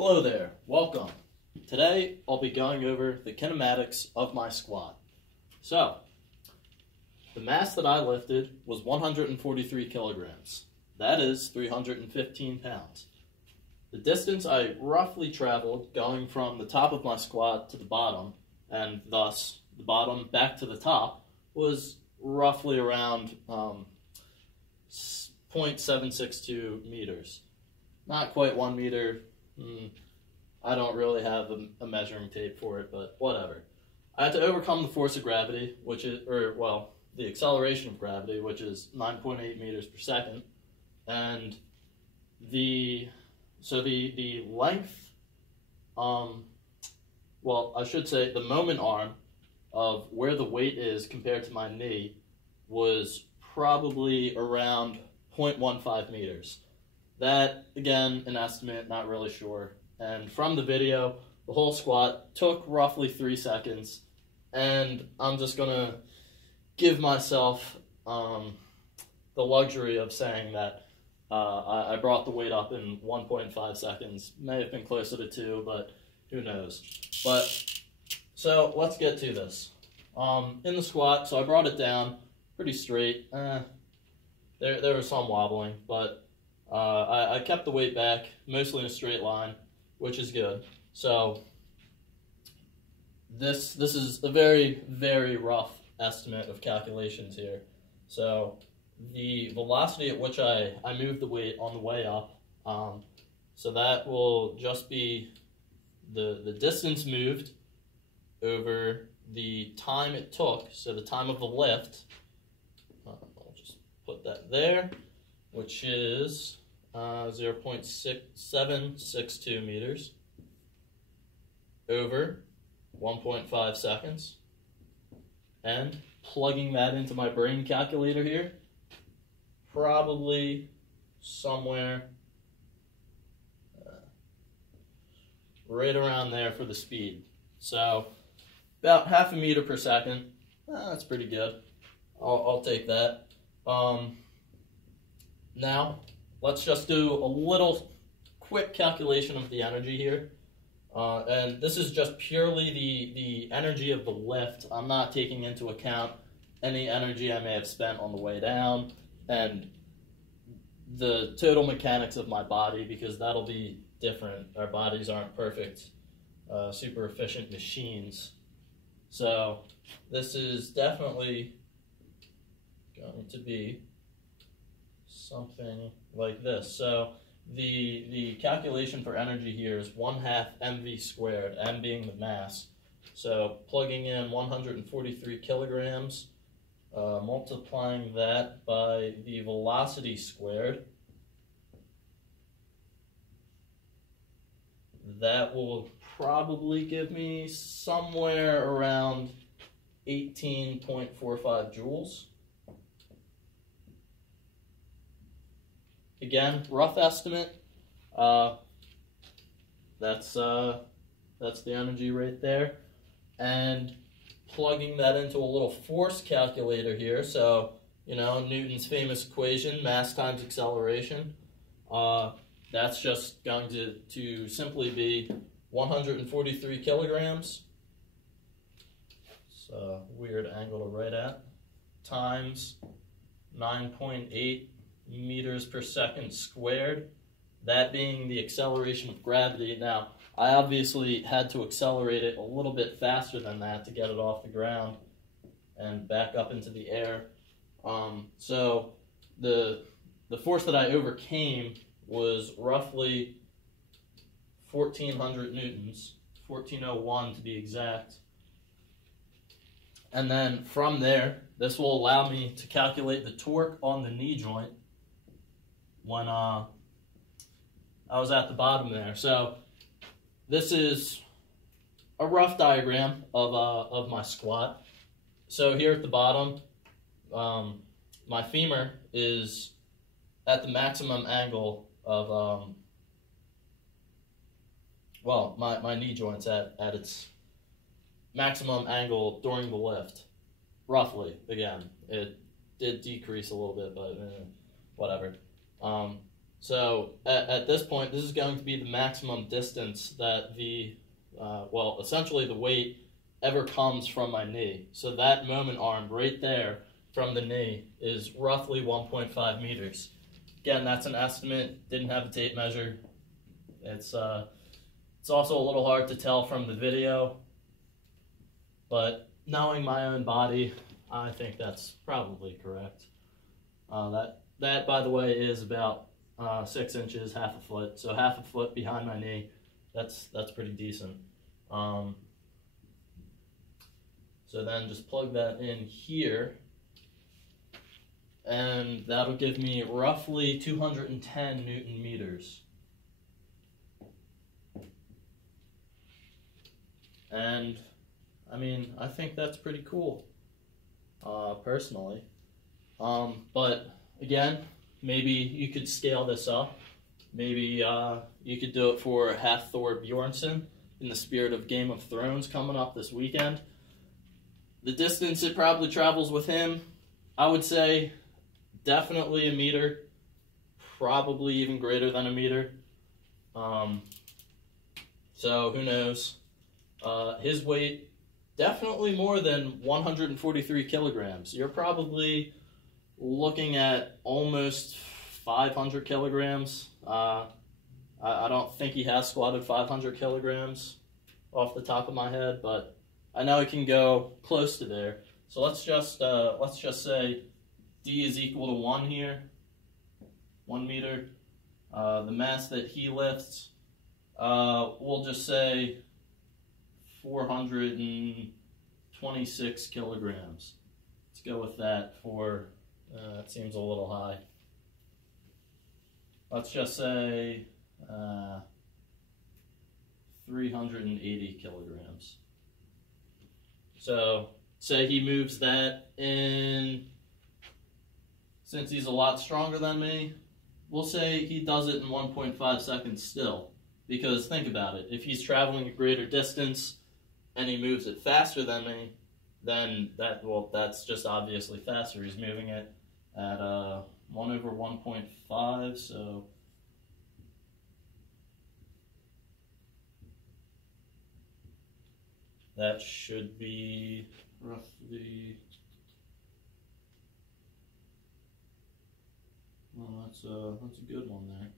Hello there, welcome. Today I'll be going over the kinematics of my squat. So, the mass that I lifted was 143 kilograms. That is 315 pounds. The distance I roughly traveled going from the top of my squat to the bottom, and thus the bottom back to the top, was roughly around 0.762 meters. Not quite 1 meter. I don't really have a measuring tape for it, but whatever. I had to overcome the force of gravity, which is, the acceleration of gravity, which is 9.8 meters per second, and the length, I should say the moment arm of where the weight is compared to my knee was probably around 0.15 meters. That, again, an estimate, not really sure. And from the video, the whole squat took roughly 3 seconds, and I'm just going to give myself the luxury of saying that I brought the weight up in 1.5 seconds. May have been closer to 2, but who knows. So let's get to this. In the squat, so I brought it down pretty straight. There was some wobbling, but I kept the weight back, mostly in a straight line, which is good. So this is a very, very rough estimate of calculations here. So the velocity at which I moved the weight on the way up, so that will just be the distance moved over the time it took, so the time of the lift. I'll just put that there, which is 0.6762 meters over 1.5 seconds, and plugging that into my brain calculator here, probably somewhere right around there for the speed. So about half a meter per second. That's pretty good. I'll take that. Now, let's just do a little quick calculation of the energy here. And this is just purely the energy of the lift. I'm not taking into account any energy I may have spent on the way down and the total mechanics of my body, because that'll be different. Our bodies aren't perfect, super efficient machines. So this is definitely going to be something like this. So the calculation for energy here is 1/2 mv squared, m being the mass. So plugging in 143 kilograms, multiplying that by the velocity squared, that will probably give me somewhere around 18.45 joules. Again, rough estimate. That's the energy right there, and plugging that into a little force calculator here. So Newton's famous equation, mass times acceleration. That's just going to simply be 143 kilograms. It's a weird angle to write at, times 9.8 meters per second squared, that being the acceleration of gravity. Now, I obviously had to accelerate it a little bit faster than that to get it off the ground and back up into the air. So the force that I overcame was roughly 1,400 newtons, 1401 to be exact. And then from there, this will allow me to calculate the torque on the knee joint when I was at the bottom there. So this is a rough diagram of my squat. So here at the bottom, my femur is at the maximum angle of, my knee joint's at its maximum angle during the lift, roughly. Again, it did decrease a little bit, but whatever. So at this point, this is going to be the maximum distance that essentially the weight ever comes from my knee. So that moment arm right there from the knee is roughly 1.5 meters. Again, that's an estimate, didn't have a tape measure. It's also a little hard to tell from the video, but knowing my own body, I think that's probably correct. That, by the way, is about 6 inches, half a foot. So half a foot behind my knee, that's pretty decent. So then just plug that in here, and that'll give me roughly 210 Newton meters. And I mean, I think that's pretty cool, personally. But again, maybe you could scale this up. Maybe you could do it for Hathor Bjornsson in the spirit of Game of Thrones coming up this weekend. The distance it probably travels with him, I would say definitely a meter, probably even greater than a meter. So who knows? His weight, definitely more than 143 kilograms. You're probably looking at almost 500 kilograms. I don't think he has squatted 500 kilograms off the top of my head, but I know he can go close to there. So let's just say D is equal to 1 here, 1 meter. The mass that he lifts, we'll just say 426 kilograms. Let's go with that for, that seems a little high. Let's just say 380 kilograms. So say he moves that in, since he's a lot stronger than me, we'll say he does it in 1.5 seconds still. Because think about it, if he's traveling a greater distance and he moves it faster than me, then that's just obviously faster. He's moving it at 1 over 1.5, so that should be roughly, well, that's a good one there.